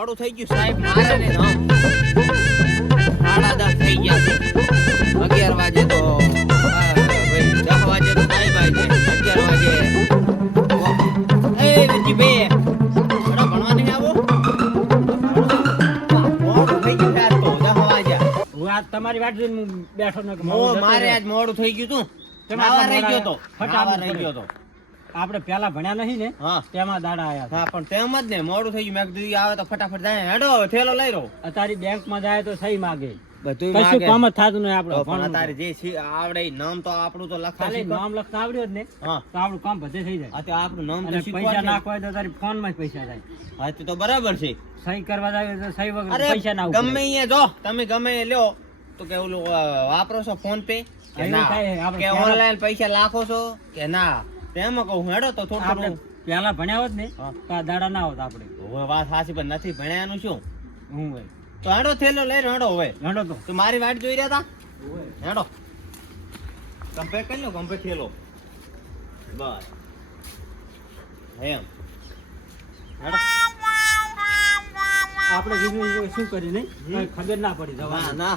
મોડું થઈ ગયું સાહેબ મારે ને 10:30 થઈ ગયા છે 11 વાગે તો 10 વાગે તો સાહેબ આવી જાય 11 વાગે એ રજી બે બડા ભણવા નહીં આવો મોડું થઈ ગયું આજ તો 10 વાગે હું આજ તમારી વાટ જોઈને બેઠો ન મારે આજ મોડું થઈ ગયું તું તમારે રહી ગયો તો ફટાફટ રહી ગયો તો આપણે પેલા ભણ્યા નહીં ને હા તેમાં દાડા આયા હા પણ તેમ જ ને મોડું થઈ ગયું મેં કીધું આવે તો ફટાફટ જાય હેડો થેલો લઈ રહ્યો અત્યારે બેંક માં જાય તો સહી માગે બધું કશું કામ જ થાતું નહીં આપણે પણ અત્યારે જે આવડે ઈ નામ તો આપણું તો લખતા ખાલી શીખો. નામ લખતા આવડ્યું જ ને હા તો આપણું કામ બધે થઈ જાય આ તો આપણું નામ તો અને શીખવા પૈસા છે. નાખવા હોય તો તારી ફોન માં જ પૈસા જાય હા તો બરાબર છે સહી કરવા જાય તો સહી વગર અરે પૈસા ના ગમે ઉઘરાય. અહીંયા જો તમે ગમે એ લ્યો તો કે ઓલું વાપરો છો ફોન પે કે એવું ના થાય, આપણે કે પહેલા- ઓનલાઈન પૈસા લાખો છો કે ના તેમાં કહું હેડો તો થોડું આપણે થોડું પેલા ભણ્યા હોત ને હા. તો આ દાડા ના હોત આપણે હવે વાત સાચી પણ નથી ભણ્યાનું શું હું હોય તો હેડો થેલો લઈ હેડો હવે લડો તો તો મારી વાટ જોઈ રહ્યા હતા હેડો કમ્પેર કરી લો કમ્પેર થેલો બસ એમ હેડો આપણે કીધું શું કરી નહીં કાંઈ ખબર ના પડી ના જવા ના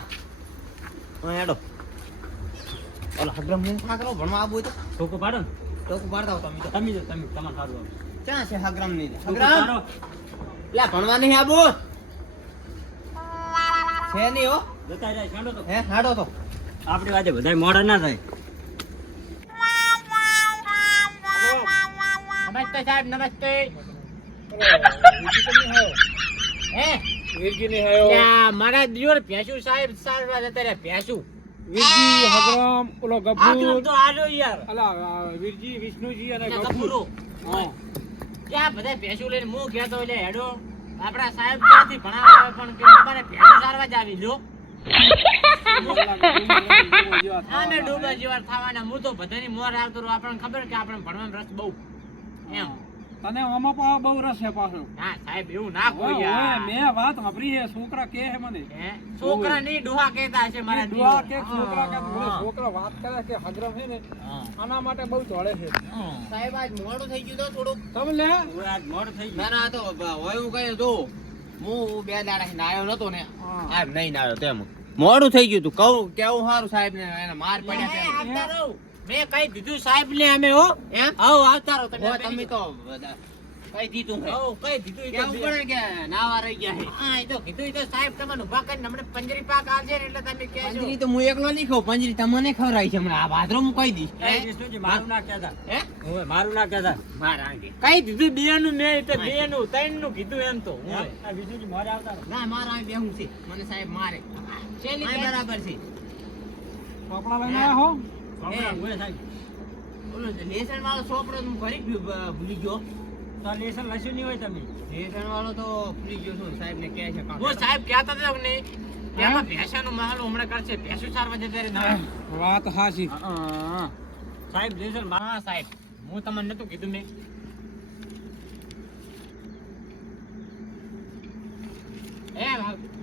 હા હેડો ઓલો હગરમ હું ખાકરો ભણવા આવું હોય તો ટોકો પાડો ને તો પાડતા તમે તો તમે તમારે સારું આવે. ક્યાં છે હગરમ ની ટોકો હગરમ પાડો. લે ભણવા નહીં આવું છે નહીં હો જતા જાય છાંડો તો હે હેડો તો આપણી વાજે બધાય મોડા ના થાય નમસ્તે સાહેબ નમસ્તે હે વીરજી ની હાયો ત્યાં મારા દિયોર ભેંસુ સાહેબ સારવા જતા રહ્યા ભેંસુ વીરજી હગરામ ઓલો ગફૂર તો આજો યાર અલા વીરજી વિષ્ણુજી અને ત્યાં ગફૂર ગફુરો. હા. ક્યાં બધા ભેંસુ લઈને હું કહેતો એટલે હેડો આપણા સાહેબ ક્યાંથી ભણાવે પણ કે અમારે ભેંસુ સારવા જ આવી લો આમે ડૂબા જેવા થવાના હું તો બધાની મોર આવતો રહું આપણને ખબર કે આપણે ભણવામાં રસ બહુ એમ તને આમાં પાછો બહુ રસ છે પાછો ના સાહેબ એવું ના કોઈ ઓય, યાર મેં વાત સાંભળી છે છોકરા કે છે મને હે? છોકરા નહીં ડોહા કહેતા હશે મારા ડુઆ કે દિયોર. છોકરા કે મને હા. છોકરા વાત કરે કે હગરમ છે ને હા. આના માટે બહુ દોડે છે સાહેબ આજ મોડું થઈ ગયું તો થોડુંક તમે લે હવે આજ મોડું થઈ ના ના તો હોય હું કઈ જો હું 2 દાડા નાયો નતો ને હા. આજ નહીં નાયો તેમ મોડું થઈ ગયું તું કહું કેવું સારું સાહેબ ને એને માર પડ્યા મેં કઈ દીધું સાહેબ ને અમે હો એમ આવો આવતા રહો તમે તો બધા કઈ દીધું હે કઈ દીધું કેવું પડે કે નાવા રહી ગયા હે હા એ તો કીધું એ તો સાહેબ તમને ઉભા કરીને હમણાં પંજરી પાક આવશે ને એટલે તમે કહેજો પંજરી તો હું એકલો નહીં ખાઉં પંજરી તમને ખવડાવી છે હમણાં આ ભાદરો હું કહી દઈશ મારું ના કહેતા હે હવે મારું ના કહેતા મારા આંગે કઈ દીધું બેનું મેં તો હા. બેનું ત્રણનું કીધું એમ તો આ વિષ્ણુજી મોરે આવતા રહો. ના મારા આંગે બેહું છે મને સાહેબ મારે છેલ્લી બરાબર છે કપડા લઈને આયા હો હમણાં હોય સાહેબ ઓલો લેસન વાળો સોપડો હું ઘરે ભૂલી ગયો તો આ લેસન લસ્યું નહીં હોય તમે લેસન વાળો તો ભૂલી ગયો છું સાહેબ ને કહે છે હું સાહેબ કહેતા હતા ને તેમાં ભેંસાનો મહાલો હમણાં કરશે ભેંસું સારવા જતા રહે ના વાત હાચી સાહેબ લેસન હા સાહેબ હું તમને નતું કીધું મેં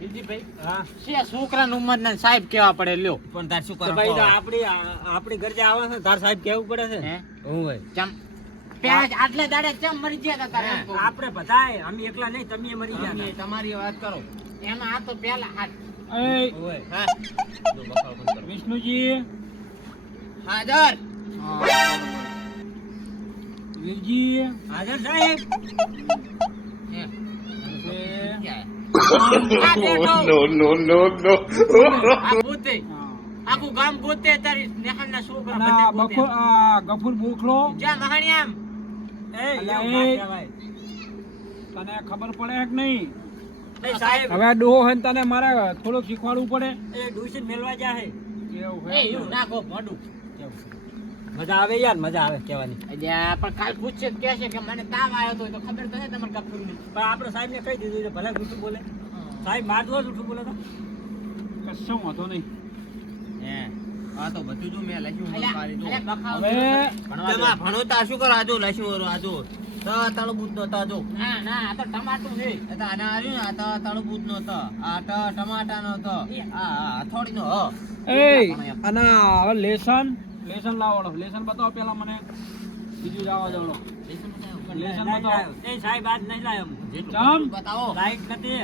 વિરજીભાઈ હા છે છોકરાની ઉંમરના સાહેબ કેવા પડે લ્યો પણ તાર શું તો ભાઈ તો આપણી ઘર જે આવે છે તાર સાહેબ કેવું પડે છે હે? હું ભાઈ ચમ પેલા આટલા દાડે ચમ મરી ગયા હતા તારે એમ કહું. આપણે બધાય અમે એકલા નહીં તમે મરી ગયા તમે તમારી વાત કરો એમાં આ તો પેલા એ હોય હા જો બખાવ બંધ કરો. વિષ્ણુજી હાજર વીરજી હાજર સાહેબ હે. એ, આ બેઠો. આ પોતે હા. આખું ગામ પોતે તારી નેહાલના છોકરા અને બધા આ પોતે. ગફૂર બોખલો જા મહાણિયામ એ અલા, એવું એ. ના કહેવાય. તને ખબર પડે કે નહીં એ સાહેબ હવે ડોહો હે ને તને મારે થોડુંક શીખવાડવું પડે એ ડુસી મેલવા જાહે એવું એ એવું ના કહો મોઢું મજા આવે યાર મજા આવે કહેવાની અલ્યા પણ કાલ પૂછશે તો કહેશે કે મને તાવ આવ્યો તો ખબર તો છે તમારે કપૂરની પણ આપણે સાહેબ ને કહી દીધું છે ભલે જૂઠું બોલે સાહેબ મારતો જૂઠું બોલે તો કશો વાંધો નહીં હે આ તો બધું જો મેં લખ્યું હવે ભણવા ભણો તા શું કરો આજો લખ્યું આજો તો તળબૂચ નો તો ના ના આ તો ટમાટું છે આ તો આના આવ્યું ને આ તો તળબૂચ નો તો આ તો ટમાટા નો તો આ થોડી નો હ એ અને હવે લેસન લાવો લેસન બતાવો પેલા મને બીજું જવા જવડો લેસન નહીં બતાવો. લાયો. એ સાહેબ આજ નહીં લાયો હું. જેટલું ચમ? બતાવો લાઈટ નથી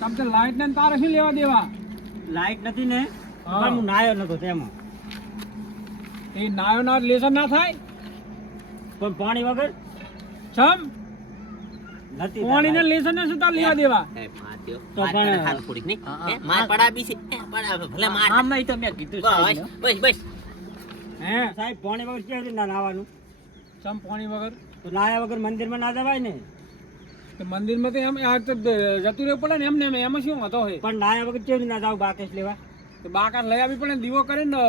તમ તો લાઈટ ને તારે શું લેવા દેવા લાઈટ નથી ને હા. પણ હું નાયો નતો તેમાં એ નાયો ના લેસન ના થાય પણ પાણી વગર ચમ નથી પાણી ને લેસન ને શું તાર લેવા દેવા એ માત્યો. તો માર પણ- પડે હારું થોડીક નહીં? હા, હા. એ માર પડાવી છે. એ પડાવે. ભલે માર. આમ નહીં તો મેં કીધું બસ, સાહેબને. બસ, બસ. હે સાહેબ પાણી વગર કેવી રીતના નાવાનું ચમ પાણી વગર તો નાયા વગર મંદિરમાં ના જવાય ને તો મંદિરમાં તો એમ આ તો જતું રહેવું પડે ને એમને એમ એમાં શું હતો હે પણ નાયા વગર કેવી રીતના જાવ બાકેશ લેવા તો બાકા લઈ આવી પડે ને દીવો કરીને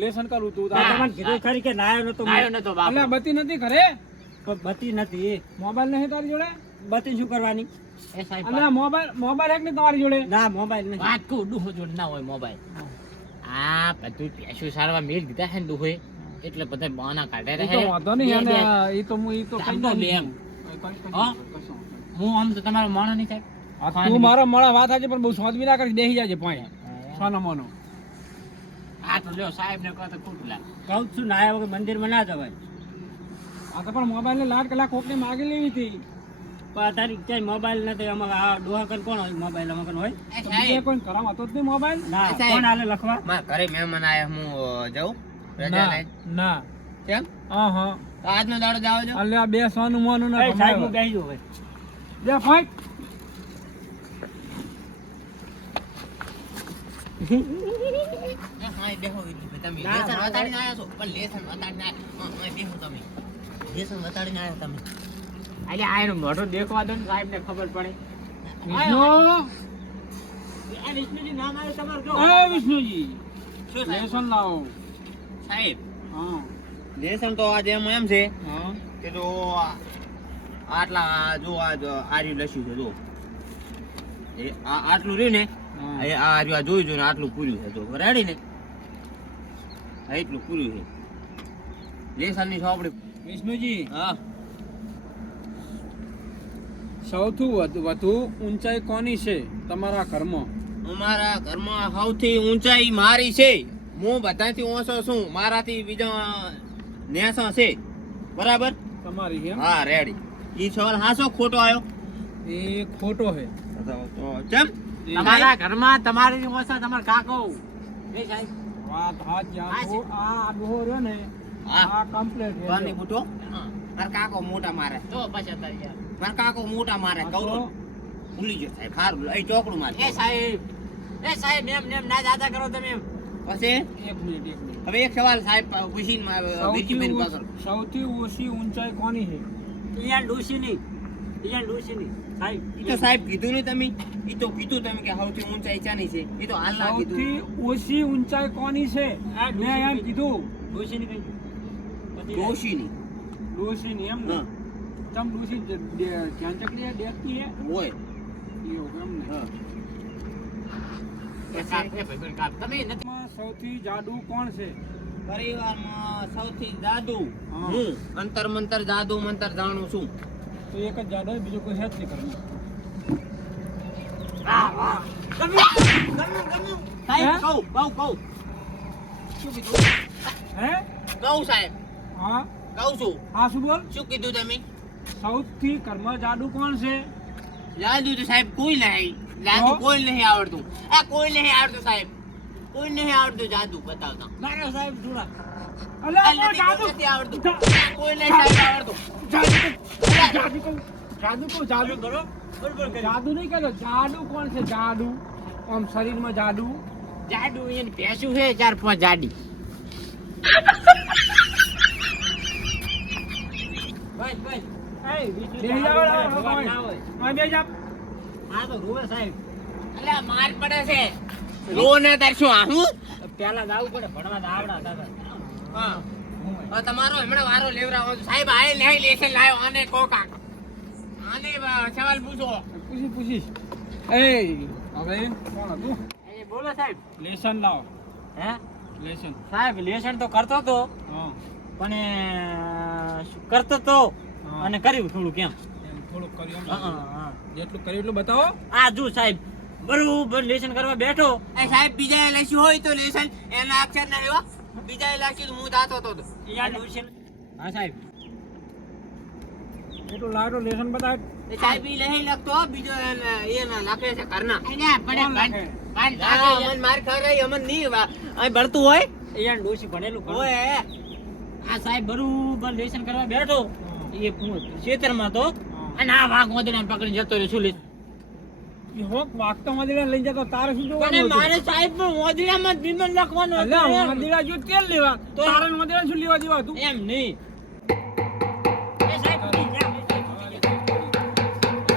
લેસન કરવું તું આ તમને કીધું ખરી કે નાયો નતો નાયો નતો બાપુ. એટલે બત્તી નથી ઘરે પણ બત્તી નથી મોબાઈલ નહીં તારી જોડે બત્તી શું કરવાની એ સાહેબ, એટલે મોબાઈલ એક નહીં તમારી જોડે ના મોબાઈલ નથી વાત કહું, ડૂહો જોડે ના હોય મોબાઈલ. આ બધું પેશું સારવા મેળ દીધા છે ને ડૂહોએ. એટલે બધા બહાના કાઢે એ રહે. તો વાંધો નહીં અને એ તો હું એ તો ચાલ સમજાવું તો લે એમ. છું. હા? હું આમ તો તમારો માણસ નહીં સાહેબ. આ તું મારો મળા વાત આજે પણ બહુ સોદવી ના કરી બેસી જાજે પાણી સોનો મોનો આ તો લ્યો સાહેબ ને કહો તો ખોટું લાગે. કહું જ છું નાયા વગર મંદિરમાં ના જવાય આ તો પણ મોબાઈલ ને લાખ કલાક કોકને માગી લેવી હતી પણ અત્યારે ક્યાંય મોબાઈલ નથી અમારે આ ડોહા કન કોણ હોય મોબાઈલ અમારે કન હોય એ તો સાહેબ, બીજે કોઈ કરામ હતો જ નહીં મોબાઈલ ના સાહેબ. કોણ હાલે લખવા મારા ઘરે મહેમાન આયા, હું જાઉં રજા ના લઈને? ના કેમ? હા હા તો આજનો દાડો જાવ છો? એટલે આ બે સોનું મોનું એ ના સાહેબ હું કમાયો. બેસી જાઉં હવે લે ફાઈટ એ હા, એ બેહો વિજયભાઈ, તમે ના, લેસન ના, વતાડીને આયા છો? પણ લેસન વતાડીને આયા. હા, હા, બેહો તમે. લેસન વતાડીને આયા તમે. એટલે આ એનો મોઢો દેખવા દો ને સાહેબ ને ખબર પડે વિષ્ણુ આ વિષ્ણુજી નામ આવે તમારું જો એ વિષ્ણુજી શું સાહેબ? લેસન લાવો સાહેબ, હા લેસન તો આજે એમ છે હા કે જો આટલા જો આ રહ્યું લસ્યું છે જો. એ આટલું રહ્યું ને, હા. એ આ રહ્યું, આ જોઈ જોઈને આટલું પૂર્યું છે જો. રેડી ને? આ એટલું પૂર્યું છે. લેસનની ચોપડી. વિષ્ણુજી હા, સૌથી વધુ ઊંચાઈ કોની છે તમારા ઘરમાં અમારા ઘરમાં સૌથી ઊંચાઈ મારી છે. હું બધાથી ઓછો છું, મારાથી બીજા નેસો છે. બરાબર? તમારી એમ હા, રેડી. ઈ સવાલ હાસો ખોટો આવ્યો? એ ખોટો છે તો કેમ? તમારા ઘરમાં તમારી ઓછા તમારા કાકો એ સાહેબ વાત હાચી આ ડોહો રહ્યો ને હા. આ કમ્પ્લીટ છે કોની બુટો? મારા કાકો મોટા મારે. તો પછી અત્યારે મારા કાકો મોટા મારે. કહું તો ભૂલી ગયો સાહેબ. હારું, એ ચોકડું મારે. એ સાહેબ એમ નેમ ના દાદા કરો તમે પછી એક મિનિટ હવે એક સવાલ સાહેબ પૂછીને વિકીબેન પકડો. સૌથી ઓછી ઊંચાઈ કોની છે ઈયાન ડોશીની સાહેબ ઈ તો સાહેબ કીધું નહીં તમે? ઈ તો કીધું તમે કે સૌથી ઊંચાઈ ચાની છે? ઈ તો હાલ ના સૌથી કીધું. ઓછી ઊંચાઈ કોની છે આ મેં એમ કીધું ડોશીની કઈ ડોશીની. ડોશીની એમ ને હા, તમ ડોશી ક્યાં ચકલી દેખતી હે હોય. એવું એમ ને હા. તમે નથી માં સૌથી જાડુ કોણ છે પરિવારમાં સૌથી જાદુ હા. હું. અંતર મંતર જાદુ મંતર જાણું છું. તો એક જ જાડો હોય, બીજો કોઈ હેત નહીં કરવાનું સાહેબ કહું. શું કીધું? હે કહું સાહેબ, હા કહું છું. હા શું બોલ શું કીધું તમે? સૌથી ઘરમાં જાડુ કોણ છે જાદુ તો સાહેબ કોઈ નહીં. જાદુ તો? કોઈ નહીં આવડતું. આ કોઈ નહીં આવડતું સાહેબ. કોઈ નહીં આવડતું જાદુ બતાવતા. મારો સાહેબ થોડા અલા આ કોઈ જાદુ નથી આવડતું. આ કોઈ નહીં સાહેબ આવડતું. જાદુ કરો જાદુ નહીં કરો જાડુ કોણ છે જાડુ આમ શરીરમાં જાડુ જાડુ એને ભેંસું છે 4-5 જાડી બસ એ વિષ્ણુ બેહી જાઓ, જાડુ લાવો, ના હોય. હા બે જા આ તો રોવે સાહેબ અલ્યા માર પડે છે. રો ને તાર શું આહું? પેલા જાવું પડે ભણવા તો આવડા દાદા હા. હવે તમારો હમણાં વારો લેવરાવો છે. સાહેબ આએ નહીં લેશે લાયો આને કોકા. આને સવાલ પૂછો. પૂછીશ એ હવે કોણ હતું એ બોલો સાહેબ લેસન લાવો હે લેસન સાહેબ લેસન તો કરતો તો હા પણ કરતો તો હા. અને કર્યું થોડું કેમ એમ થોડુંક કર્યું હા, એમ. હા. જેટલું કર્યું એટલું બતાવો આ જો સાહેબ બરોબર લેસન કરવા બેઠો એ સાહેબ બીજા લખ્યું હોય તો લેશન એના અક્ષર ના એવા બીજા લખ્યું તો હું જાતો હતો. યાર લેસન હા સાહેબ એ તો લાયો લેસન બતાય. એ સાહેબ ઈ લહી લખતો હો, બીજો એને લખે છે ઘરના. અલ્યા પણ કોણ લખે? અમન માર ખવડાવી, અમન નહીં અહીં ભણતું હોય અહીંયા ડોશી ભણેલું ખરું. ઓય આ સાહેબ બરોબર લેસન કરવા બેઠો એ ખેતરમાં તો અને આ વાઘ મોદીને પકડીને જતો રહ્યો છું. ઈ હોક વાગતો મદીરા લઈ જતો તારે શું પણ જોવાનું હતું? મારે સાહેબ પણ મોદીરામાં નિબંધ લખવાનો હતો અલ્યા એમ. મદીરા જો તેલ લેવા તો? તારે મદીરા શું લેવા દેવા તું? એમ નહીં. એ સાહેબ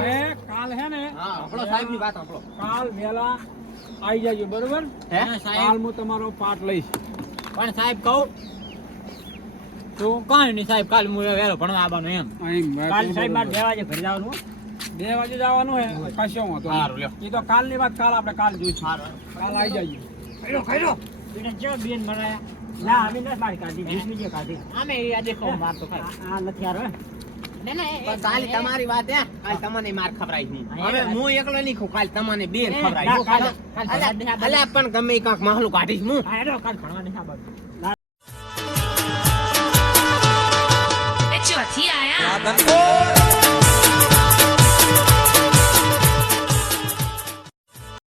એ કાલ હે ને હા આપણો સાહેબ ની વાત આપણો કાલ વેલા આવી જાજો બરોબર? હે ના, સાહેબ કાલ હું તમારો પાઠ લઈશ. પણ સાહેબ કહું તો કાંઈ નહીં સાહેબ કાલ હું વહેલો ભણવા આવવાનું એમ. કાલ સાહેબ મારે 2 વાગે ઘરે જવાનું. 2 વાગે જવાનું હે કશો વાંધો સારું, લ્યો. નહીં. એ તો કાલની વાત કાલ આપણે કાલ જોઈશું. કાલ આવી જાજો. ખાઈ એને જો બેન મરાયા ના અમે ન મારી કાઢી જીસની જે કાઢી આમે આ દેખો માર તો ખાય આ નથી યાર ના ના પણ કાલે તમારી વાત હે કાલ તમને માર ખવડાવી હું હા, હવે એ હું એકલો નહીં ખાઉં કાલ તમને બેન એ, ખવડાવી ના, હું કાલે- કાલે કાલે અલ્યા પણ ગમે ઈ કાંક માહલું કાઢીશ હું આ એનો કાલ ભણવા નહીં આ બાજુ ચોથી આયા